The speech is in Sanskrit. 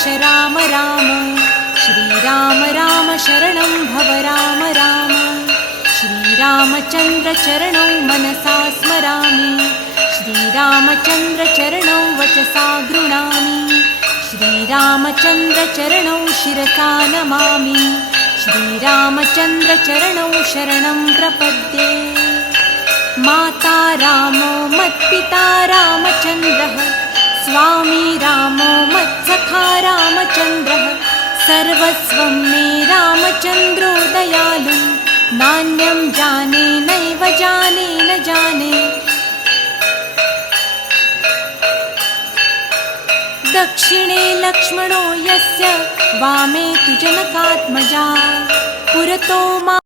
जगदीश राम राम। श्रीराम राम शरणं भव राम राम। श्रीरामचन्द्र चरणौ मनसा स्मरामि। श्रीरामचन्द्र चरणौ वचसा गृह्णामि। श्रीरामचन्द्र चरणौ शिरसा नमामि। श्रीरामचन्द्र चरणौ शरणं प्रपद्ये। माता रामो मत्पिता रामचन्द्रः। स्वामी रामो मत्सखा रामचन्द्रः। सर्वस्वं मे रामचन्द्रो दयालु। नान्यं जाने नैव जाने न जाने। दक्षिणे लक्ष्मणो यस्य वामे तु जनकात्मजा। पुरतो